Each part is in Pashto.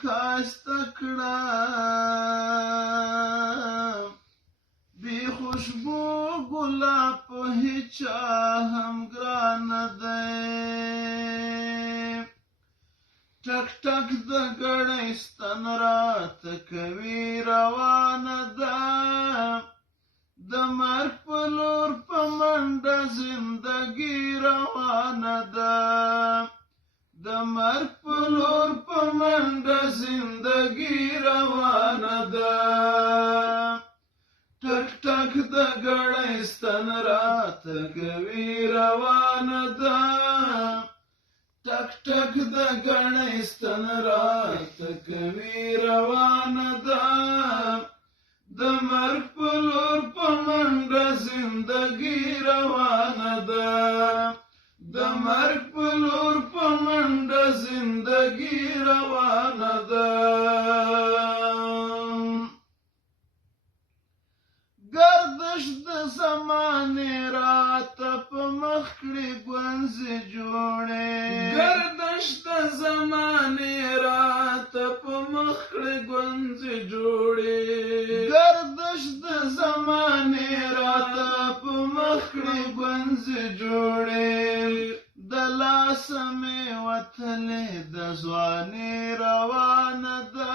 ښایسته کړه بې خوشبو ګلاب په هیچا هم ګران نه دی ټک ټک د ګړۍ ستن راته کوي روانه ده د مرګ په لور په منډه زندګي روانه ده د مرګ په لور په منډه زندګي روانه ده ټک ټک د ګړۍ ستن راته کوي روانه ده ټک ټک د ګړۍ ستن راته کوي روانه ده د مرګ په لور په منډه زندګي روانه ده د مرګ په لور په منډه زندګي روانه ده گردش د زمانې راته په مخ کړي ګونځې جوړې گردش د زمانې راته په مخ کړي ګونځې جوړې گردش د زمانې راته په مخ کړي ګونځې جوړې د لاسه مې وتلې د ځوانۍ روانه ده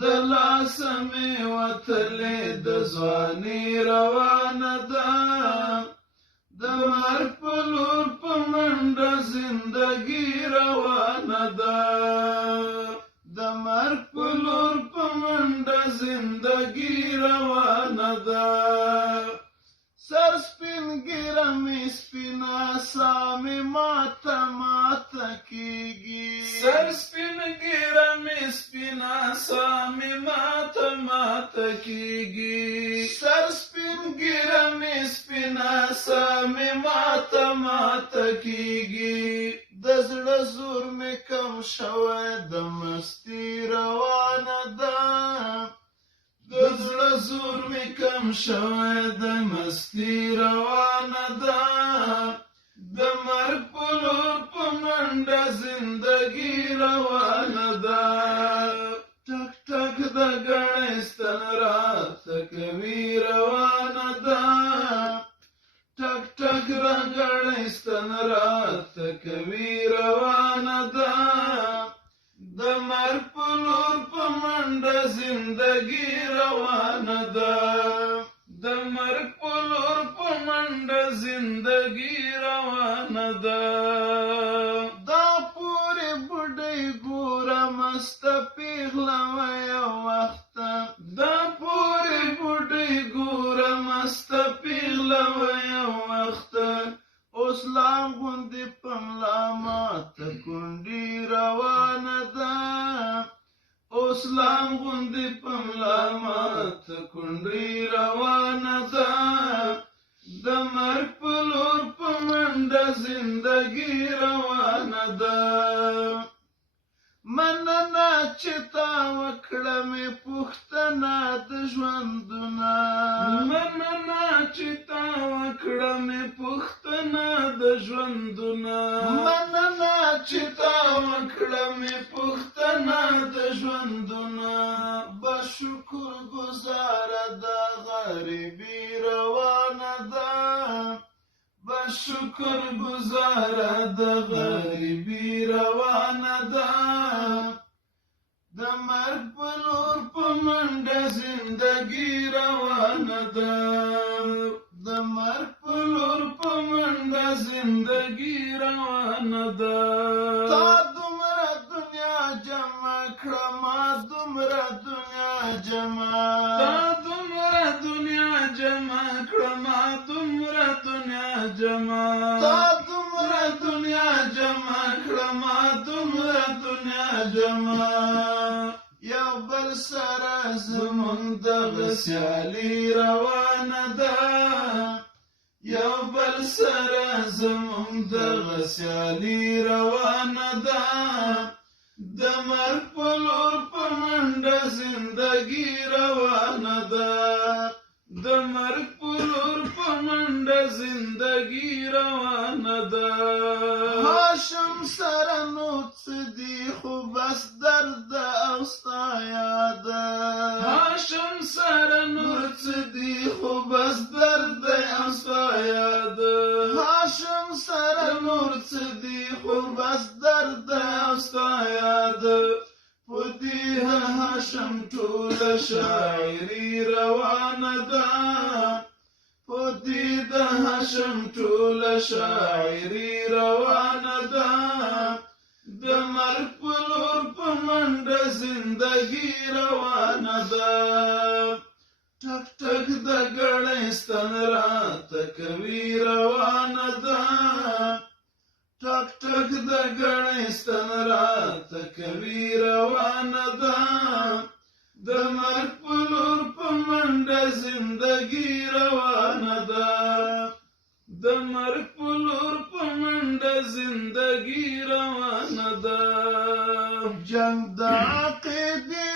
د لاسه مې وتلې د ځوانۍ روانه ده د مرګ په لور په منډه زندګي روانه ده د مرګ په لور په منډه زندګي روانه ده سر سپین ګیره مې سپینه ساه مې ماته ماته کېږي سر سپین ګیره مې سپینه ساه مې ماته ماته کېږي سر سپین ګیره مې سپینه ساه مې ماته ماته کېږي د زړه زور مې کم شوی د مستي روانه ده د زړه زور مې کم شوی د مستي روانه ده د مرګ په لور په منډه زندګي روانه ده ټک ټک د ګړۍ ستن راته کوي روانه ده ټک ټک د ګړۍ ستن راته کوي روانه ده د مرګ په لور په منډه زندګي روانه ده د مرګ په لور په منډه زندګي روانه ده دا پورې بوډۍ ګوره مسته پیغله وه یو وخته دا پورې بوډۍ ګوره مسته پیغله وه یو وخته اوس لام غوندې په ملا ماته کونډي روانه ده اوس لام غوندې په ملا ماته کونډي روانه ده د مرګ په لور په منډه زندګي روانه ده مننه چې تا وکړه مې پوښتنه د ژوندونه مننه چې تا وکړه مې پوښتنه د ژوندونه مننه چې تا وکړه مې پوښتنه د ژوندونه بشکر ګزاره د غریبي روانه ده بشکر گزاره د غریبي روانه ده د مرګ په لور په منډه زندګي روانه ده د مرګ په لور په منډه زندګي روانه ده تا دومره دنیا جمع کړه ما دومره دنیا جمع تا دومره دنیا جمع کړه ما دومره دنیا جمع تا دومره دنیا جمع کړه ما دومره دنیا جمع یو بل سره زمونږ دغه سیالي روانه ده یو بل سره زمونږ دغه سیالي روانه ده د مرګ په لور په منډه زندګي روانه ده د مرګ په لور په منډه زندګي روانه ده هاشم سره نو څه دي خو بس در هاشم ټوله شاعري روانه ده پدې د هاشم ټوله شاعري روانه ده د مرګ په لور په منډه زندګي روانه ده ټک ټک د ګړۍ ستن راته کوي روانه ده ټک ټک د ګړۍ ستن راته کوي روانه ده د مرګ په لور په منډه زندګي روانه ده د مرګ په لور په منډه زندګي روانه ده جنگ د عقیدې